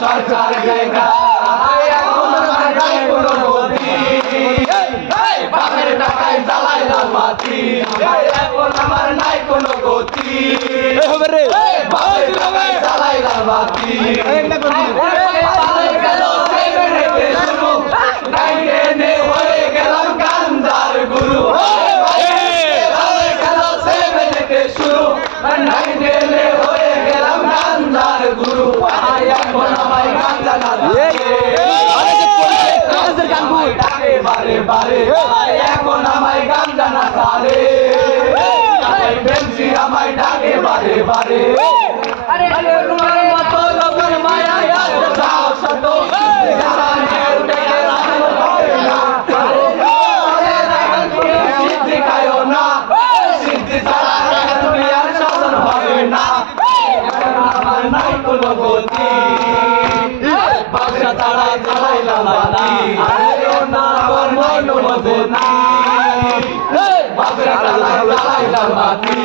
সরকার জায়গা এখন আমার নাই কোনো গতি বাপের টাকায় জ্বালাইলাম বাতি এখন আমার নাই কোনো গতি বাপের টাকায় জ্বালাইলাম বাতি হয়ে গেলাম গান্ধার গুরু শুরু হয়ে গেলাম গান্ধার গুরু এখন আমায় গান্ধা না বারে বারে এখন আমায় গান্ধা না সারে বেঞ্চি আমায় ডাকে বারে বারে তোমার মতো লোকের মায়া শত সিদ্ধি খায় না সিদ্ধি ছাড়া দুনিয়ার শাসন হবে না আমার নাই কোনো গতি বাদশা তারা জ্বালাইলাম বাতি আমার নাই কোনো গতি বাদশা তারা জ্বালাইলাম বাতি